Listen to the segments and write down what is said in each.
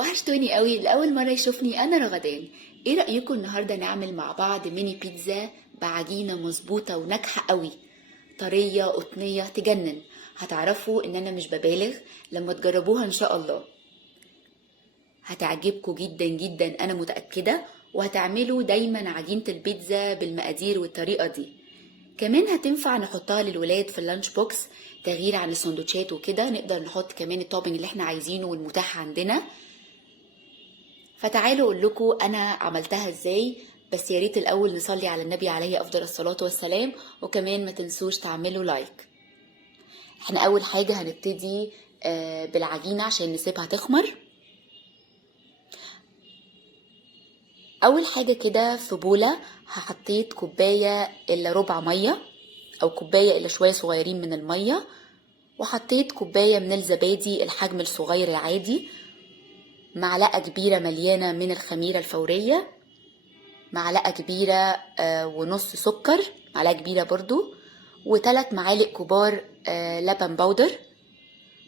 وحشتوني قوي لأول مرة يشوفني أنا رغدان. ايه رأيكم النهاردة نعمل مع بعض ميني بيتزا بعجينة مظبوطة وناجحة قوي، طرية قطنية تجنن. هتعرفوا ان انا مش ببالغ لما تجربوها ان شاء الله. هتعجبكم جدا جدا انا متأكدة، وهتعملوا دايما عجينة البيتزا بالمقادير والطريقة دي. كمان هتنفع نحطها للولاد في اللانش بوكس تغيير عن السندوتشات وكده. نقدر نحط كمان التوبنج اللي احنا عايزينه والمتاح عندنا. فتعالوا اقول لكم انا عملتها ازاي، بس يا ريت الاول نصلي على النبي عليه افضل الصلاه والسلام، وكمان ما تنسوش تعملوا لايك. احنا اول حاجه هنبتدي بالعجينه عشان نسيبها تخمر. اول حاجه كده في بوله حطيت كوبايه الا ربع ميه، او كوبايه الا شويه صغيرين من الميه، وحطيت كوبايه من الزبادي الحجم الصغير العادي، معلقه كبيره مليانه من الخميره الفوريه، معلقة كبيرة ونص سكر، معلقة كبيرة برضو، و3 معالق كبار لبن بودر،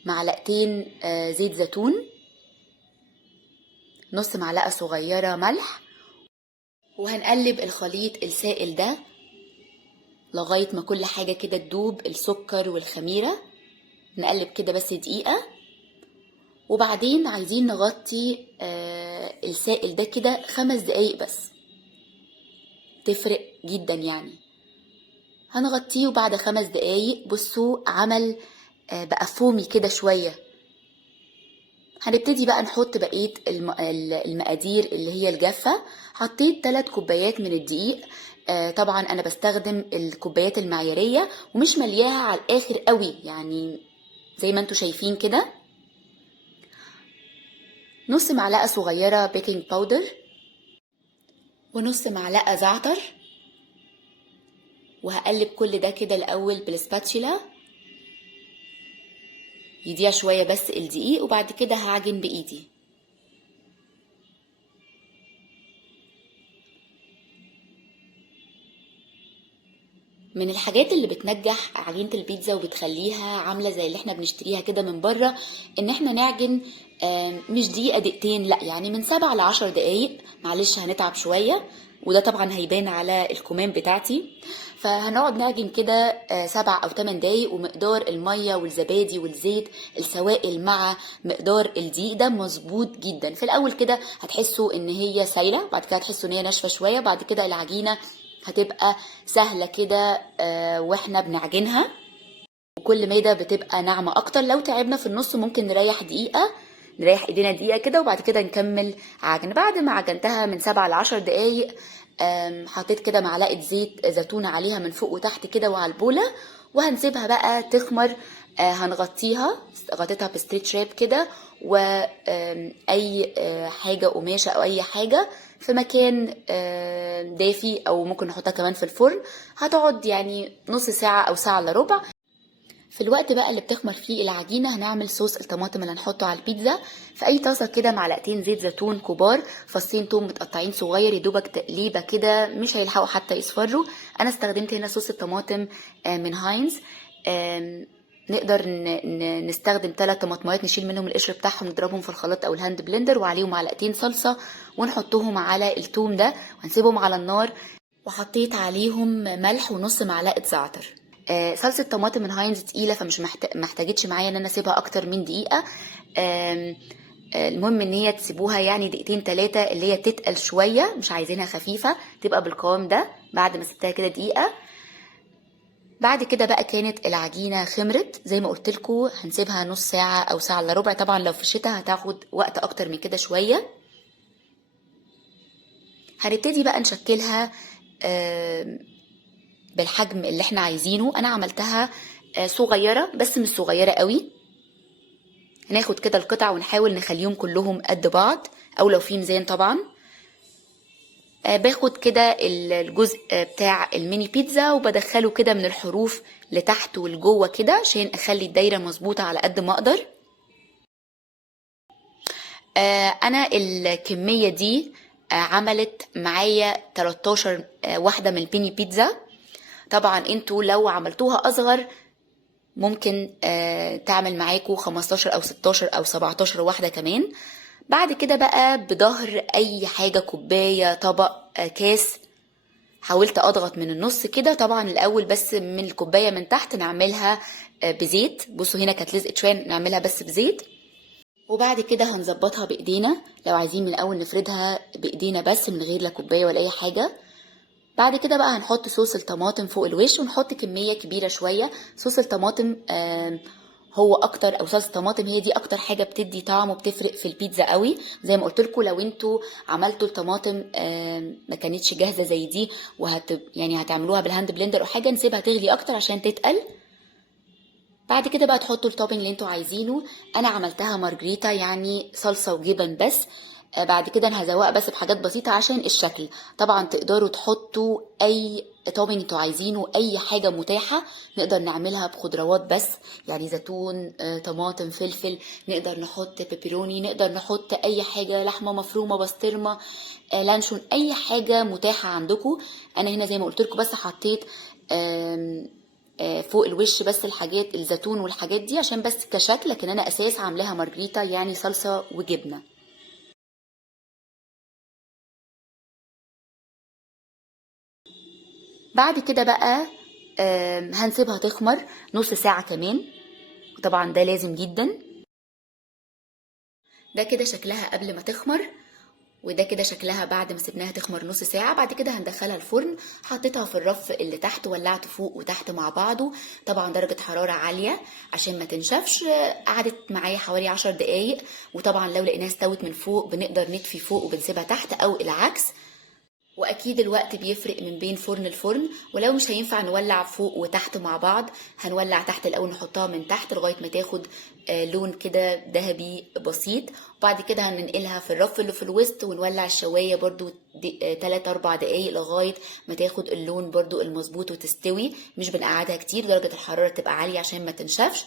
معلقتين زيت زيتون، نص معلقة صغيرة ملح. وهنقلب الخليط السائل ده لغاية ما كل حاجة كده تدوب، السكر والخميرة. نقلب كده بس دقيقة، وبعدين عايزين نغطي السائل ده كده 5 دقايق بس، تفرق جدا يعني. هنغطيه وبعد 5 دقايق بصوا عمل بقى فومي كده شوية. هنبتدي بقى نحط بقية المقادير اللي هي الجافة. حطيت 3 كوبايات من الدقيق. طبعا انا بستخدم الكوبايات المعيارية ومش ملياها على الاخر قوي، يعني زي ما انتوا شايفين كده. نص معلقة صغيرة بيكنج باودر، ونص معلقة زعتر. وهقلب كل ده كده الاول بالسباتشيلا يضيع شوية بس الدقيق، وبعد كده هعجن بإيدي. من الحاجات اللي بتنجح عجينة البيتزا وبتخليها عاملة زي اللي احنا بنشتريها كده من بره، ان احنا نعجن مش دقيقة دقيقتين، لا يعني من 7 ل10 دقايق. معلش هنتعب شوية، وده طبعا هيبان على الكمام بتاعتي. فهنقعد نعجن كده 7 أو 8 دقايق، ومقدار المية والزبادي والزيت السوائل مع مقدار الدقيق ده مظبوط جدا. في الاول كده هتحسوا ان هي سايلة، بعد كده هتحسوا ان هي ناشفة شوية، بعد كده العجينة هتبقى سهلة كده واحنا بنعجنها، وكل ميدة بتبقى ناعمة اكتر. لو تعبنا في النص ممكن نريح دقيقة، نريح ايدينا دقيقة كده، وبعد كده نكمل عجن. بعد ما عجنتها من 7 ل10 دقايق حطيت كده معلقة زيت زيتون عليها من فوق وتحت كده وعلى البولة، وهنسيبها بقى تخمر. هنغطيها، غطيتها بستريتش راب كده، واي حاجة قماشة او اي حاجة في مكان دافي، او ممكن نحطها كمان في الفرن. هتقعد يعني نص ساعة او ساعة الا ربع. في الوقت بقى اللي بتخمر فيه العجينة هنعمل صوص الطماطم اللي هنحطه على البيتزا. في اي طاسة كده معلقتين زيت زيتون كبار، فصين توم متقطعين صغير، يدوبك تقليبة كده مش هيلحقوا حتى يصفروا. انا استخدمت هنا صوص الطماطم من هاينز. نقدر نستخدم 3 طماطمات نشيل منهم القشر بتاعهم، نضربهم في الخلاط او الهاند بلندر، وعليهم معلقتين صلصة ونحطهم على التوم ده ونسيبهم على النار. وحطيت عليهم ملح ونص معلقة زعتر. صلصة طماطم من هاينز تقيلة، فمش محتاجتش معايا ان انا اسيبها اكتر من دقيقة. المهم ان هي تسيبوها يعني 2-3 دقايق، اللي هي تتقل شوية، مش عايزينها خفيفة، تبقى بالقوام ده. بعد ما سبتها كده دقيقة، بعد كده بقى كانت العجينة خمرت زي ما قلت لكم. هنسيبها نص ساعة او ساعة الا ربع. طبعا لو في الشتاء هتاخد وقت اكتر من كده شوية. هنبتدي بقى نشكلها بالحجم اللي احنا عايزينه. انا عملتها صغيرة بس مش صغيرة قوي. هناخد كده القطع ونحاول نخليهم كلهم قد بعض، او لو في ميزان طبعا. باخد كده الجزء بتاع الميني بيتزا وبدخله كده من الحروف لتحت ولجوه كده، عشان اخلي الدايرة مظبوطة على قد ما اقدر. انا الكمية دي عملت معايا 13 واحدة من البيني بيتزا. طبعا انتوا لو عملتوها اصغر ممكن تعمل معاكوا 15 او 16 او 17 واحدة كمان. بعد كده بقى بظهر اي حاجة، كوباية، طبق، كاس، حاولت اضغط من النص كده. طبعا الاول بس من الكوباية من تحت نعملها بزيت. بصوا هنا كانت لزقت شوية، نعملها بس بزيت. وبعد كده هنظبطها بايدينا، لو عايزين من الاول نفردها بايدينا بس من غير لا كوباية ولا اي حاجة. بعد كده بقى هنحط صوص الطماطم فوق الوش، ونحط كمية كبيرة شوية. صوص الطماطم هو اكتر، او صلصه الطماطم هي دي اكتر حاجه بتدي طعم وبتفرق في البيتزا قوي. زي ما قلت لكم، لو انتوا عملتوا الطماطم ما كانتش جاهزه زي دي يعني هتعملوها بالهاند بلندر او حاجه، نسيبها تغلي اكتر عشان تتقل. بعد كده بقى تحطوا التوبينج اللي انتوا عايزينه. انا عملتها مارجريتا، يعني صلصه وجبن بس. بعد كده انا هزوقها بس بحاجات بسيطه عشان الشكل. طبعا تقدروا تحطوا اي توبينج انتوا عايزينه، اي حاجه متاحه نقدر نعملها بخضروات بس، يعني زيتون، طماطم، فلفل. نقدر نحط بيبروني، نقدر نحط اي حاجه، لحمه مفرومه، بسطرمه، لانشون، اي حاجه متاحه عندكم. انا هنا زي ما قلت لكم بس حطيت فوق الوش بس الحاجات الزيتون والحاجات دي عشان بس كشكل، لكن انا اساس عاملاها مارجريتا يعني صلصه وجبنه. بعد كده بقى هنسيبها تخمر نص ساعه كمان، وطبعا ده لازم جدا. ده كده شكلها قبل ما تخمر، وده كده شكلها بعد ما سيبناها تخمر نص ساعة. بعد كده هندخلها الفرن. حطيتها في الرف اللي تحت، ولعته فوق وتحت مع بعضه، طبعا درجة حرارة عالية عشان ما تنشفش. قعدت معايا حوالي 10 دقايق. وطبعا لو لقيناها استوت من فوق بنقدر نطفي فوق وبنسيبها تحت، او العكس. واكيد الوقت بيفرق من بين فرن لفرن، ولو مش هينفع نولع فوق وتحت مع بعض هنولع تحت الاول، نحطها من تحت لغايه ما تاخد لون كده ذهبي بسيط. وبعد كده هننقلها في الرف اللي في الوسط، ونولع الشوايه برضو 3 4 دقايق لغايه ما تاخد اللون برضو المظبوط وتستوي. مش بنقعدها كتير، درجه الحراره تبقى عاليه عشان ما تنشفش.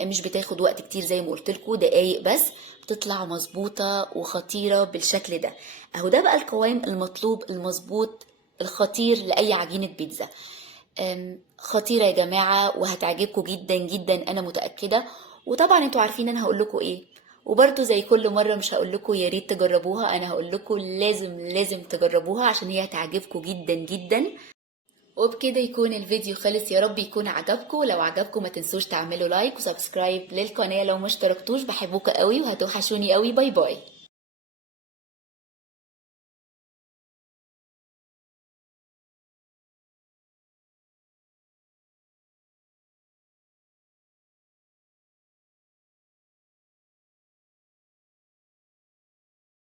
مش بتاخد وقت كتير، زي ما قلت لكم دقايق بس، بتطلع مظبوطه وخطيره بالشكل ده. اهو ده بقى القوام المطلوب المظبوط الخطير لاي عجينه بيتزا. خطيره يا جماعه، وهتعجبكم جدا جدا انا متاكده. وطبعا انتوا عارفين انا هقول لكم ايه، وبرضه زي كل مره مش هقول لكم يا ريت تجربوها، انا هقول لكم لازم لازم تجربوها عشان هي هتعجبكم جدا جدا. وبكده يكون الفيديو خلص، يا رب يكون عجبكم. لو عجبكم ما تنسوش تعملوا لايك وسبسكرايب للقناه لو ما اشتركتوش. بحبكم قوي وهتوحشوني قوي. باي باي.